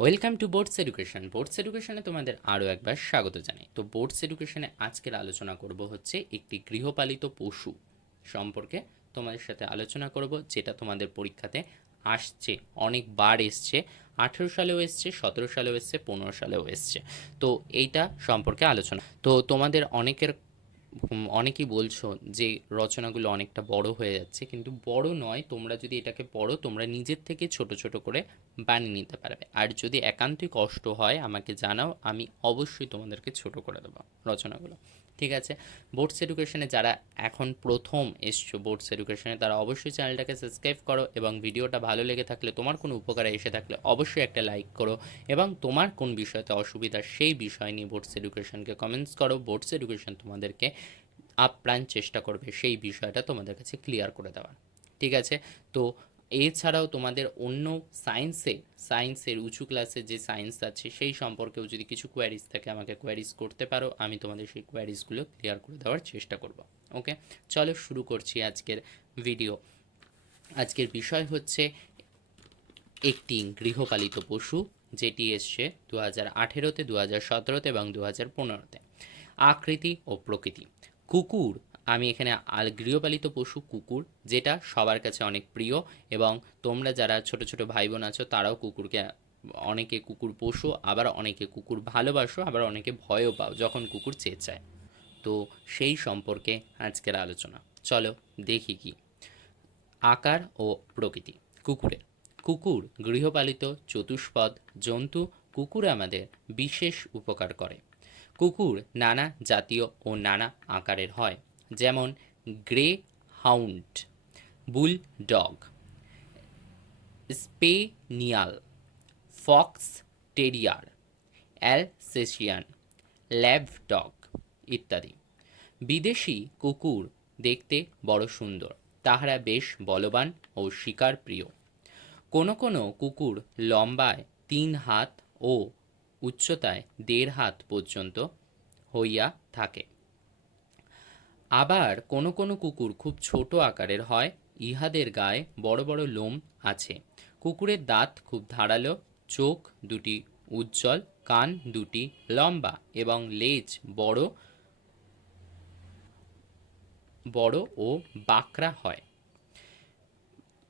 Welcome to boards education. Boards এডুকেশনে তোমাদের আরও একবার স্বাগত জানাই। তো বোর্ডস এডুকেশনে আজকের আলোচনা করব হচ্ছে একটি গৃহপালিত পশু সম্পর্কে তোমাদের সাথে আলোচনা করব, যেটা তোমাদের পরীক্ষাতে আসছে, অনেকবার এসছে। 18 সালেও এসছে, 17 সালেও এসছে, 15 সালেও এসছে। তো এইটা সম্পর্কে আলোচনা, তো তোমাদের অনেকেই বলছো যে রচনাগুলো অনেকটা বড় হয়ে যাচ্ছে, কিন্তু বড় নয়, তোমরা যদি এটাকে পড়ো তোমরা নিজের থেকে ছোট ছোট করে বানিয়ে নিতে পারবে। আর যদি একান্তই কষ্ট হয় আমাকে জানাও, আমি অবশ্যই তোমাদেরকে ছোট করে দেবো রচনাগুলো। ঠিক আছে? বোর্ডস এডুকেশনে যারা এখন প্রথম এসছো বোর্ডস এডুকেশনে, তারা অবশ্যই চ্যানেলটাকে সাবস্ক্রাইব করো, এবং ভিডিওটা ভালো লেগে থাকলে, তোমার কোনো উপকারে এসে থাকলে অবশ্যই একটা লাইক করো, এবং তোমার কোন বিষয়তে অসুবিধা সেই বিষয় নিয়ে বোর্ডস এডুকেশনকে কমেন্টস করো। বোর্ডস এডুকেশন তোমাদেরকে আপ্রাণ চেষ্টা করবে সেই বিষয়টা তোমাদের কাছে ক্লিয়ার করে দেওয়ার। ঠিক আছে? তো এছাড়াও তোমাদের অন্য সায়েন্সের উঁচু ক্লাসের যে সায়েন্স আছে সেই সম্পর্কেও যদি কিছু কোয়ারিজ থাকে আমাকে কোয়ারিজ করতে পারো, আমি তোমাদের সেই কোয়ারিজগুলো ক্লিয়ার করে দেওয়ার চেষ্টা করব। ওকে, চলো শুরু করছি আজকের ভিডিও। আজকের বিষয় হচ্ছে একটি গৃহপালিত পশু, যেটি এসছে 2018-তে, 2017-তে এবং 2015-তে। আকৃতি ও প্রকৃতি। কুকুর, আমি এখানে গৃহপালিত পশু কুকুর, যেটা সবার কাছে অনেক প্রিয়, এবং তোমরা যারা ছোট ছোট ভাই বোন আছো তারাও কুকুরকে, অনেকে কুকুর পোষো, আবার অনেকে কুকুর ভালোবাসো, আবার অনেকে ভয়ও পাও যখন কুকুর চেঁচায়। তো সেই সম্পর্কে আজকের আলোচনা। চলো দেখি কি। আকার ও প্রকৃতি কুকুরের। কুকুর গৃহপালিত চতুষ্পদ জন্তু। কুকুর আমাদের বিশেষ উপকার করে। কুকুর নানা জাতীয় ও নানা আকারের হয়, যেমন greyhound, bulldog, spaniel, fox terrier, Alsatian, lab dog ইত্যাদি। বিদেশি কুকুর দেখতে বড় সুন্দর, তাহারা বেশ বলবান ও শিকার প্রিয়। কোনো কোনো কুকুর লম্বায় 3 হাত ও উচ্চতায় 1.5 হাত পর্যন্ত হইয়া থাকে। আবার কোনো কোনো কুকুর খুব ছোট আকারের হয়, ইহাদের গায়ে বড় বড় লোম আছে। কুকুরের দাঁত খুব ধারালো, চোখ দুটি উজ্জ্বল, কান দুটি লম্বা এবং লেজ বড় বড় ও বাঁকড়া হয়।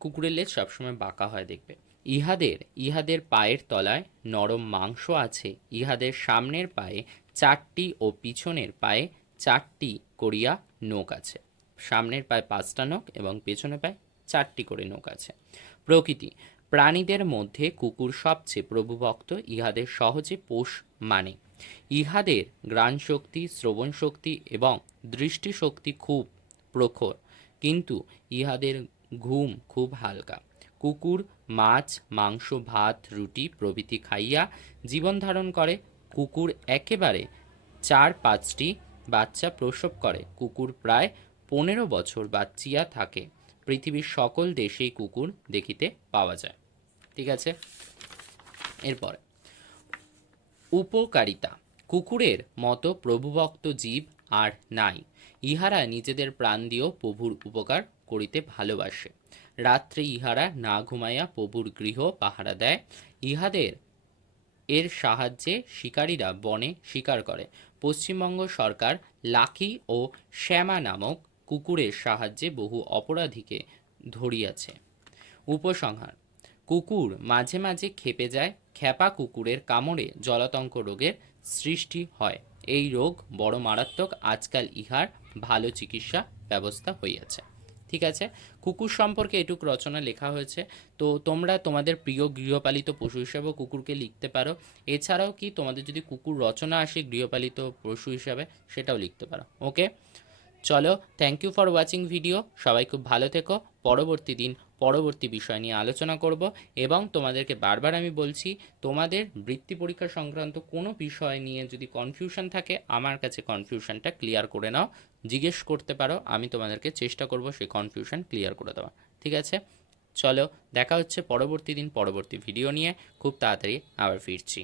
কুকুরের লেজ সবসময় বাঁকা হয়, দেখবে। ইহাদের পায়ের তলায় নরম মাংস আছে। ইহাদের সামনের পায়ে 4টি ও পিছনের পায়ে 4টি করিয়া নোক আছে। সামনের পায়ে 5টা নোক এবং পেছনের পায়ে 4টি করে নোক আছে। প্রকৃতি। প্রাণীদের মধ্যে কুকুর সবচেয়ে প্রভুভক্ত, ইহাদের সহজে পোষ মানে। ইহাদের ঘ্রাণ শক্তি, শ্রবণ শক্তি এবং দৃষ্টিশক্তি খুব প্রখর, কিন্তু ইহাদের ঘুম খুব হালকা। কুকুর মাছ, মাংস, ভাত, রুটি প্রভৃতি খাইয়া জীবন ধারণ করে। কুকুর একেবারে 4-5টি বাচ্চা প্রসব করে। কুকুর প্রায় 15 বছর বাচ্চিয়া থাকে। পৃথিবীর সকল দেশেই কুকুর দেখিতে পাওয়া যায়। ঠিক আছে? এরপরে উপকারিতা। কুকুরের মতো প্রভুভক্ত জীব আর নাই। ইহারা নিজেদের প্রাণ দিয়েও প্রভুর উপকার করিতে ভালোবাসে। রাত্রে ইহারা না ঘুমাইয়া প্রভুর গৃহ পাহারা দেয়। ইহাদের এর সাহায্যে শিকারীরা বনে শিকার করে। পশ্চিমবঙ্গ সরকার লাকি ও শ্যামা নামক কুকুরের সাহায্যে বহু অপরাধীকে ধরিয়াছে। উপসংহার। কুকুর মাঝে মাঝে ক্ষেপে যায়। খ্যাপা কুকুরের কামড়ে জলাতঙ্ক রোগের সৃষ্টি হয়। এই রোগ বড় মারাত্মক। আজকাল ইহার ভালো চিকিৎসা ব্যবস্থা হইয়াছে। ঠিক আছে? কুকুর সম্পর্কে এটুক রচনা লেখা হয়েছে। তো তোমরা তোমাদের প্রিয় গৃহপালিত পশু হিসাবেও কুকুরকে লিখতে পারো। এছাড়াও কি তোমাদের যদি কুকুর রচনা আসে গৃহপালিত পশু হিসাবে, সেটাও লিখতে পারো। ওকে, চলো, thank you for watching video. সবাই খুব ভালো থেকো। পরবর্তী দিন পরবর্তী বিষয় নিয়ে আলোচনা করব, এবং তোমাদেরকে বারবার আমি বলছি, তোমাদের বৃত্তি পরীক্ষা সংক্রান্ত কোনো বিষয় নিয়ে যদি কনফিউশন থাকে, আমার কাছে কনফিউশনটা ক্লিয়ার করে নাও, জিজ্ঞেস করতে পারো, আমি তোমাদেরকে চেষ্টা করব সেই কনফিউশন ক্লিয়ার করে দেওয়া। ঠিক আছে? চলো, দেখা হচ্ছে পরবর্তী দিন পরবর্তী ভিডিও নিয়ে। খুব তাড়াতাড়ি আবার ফিরছি।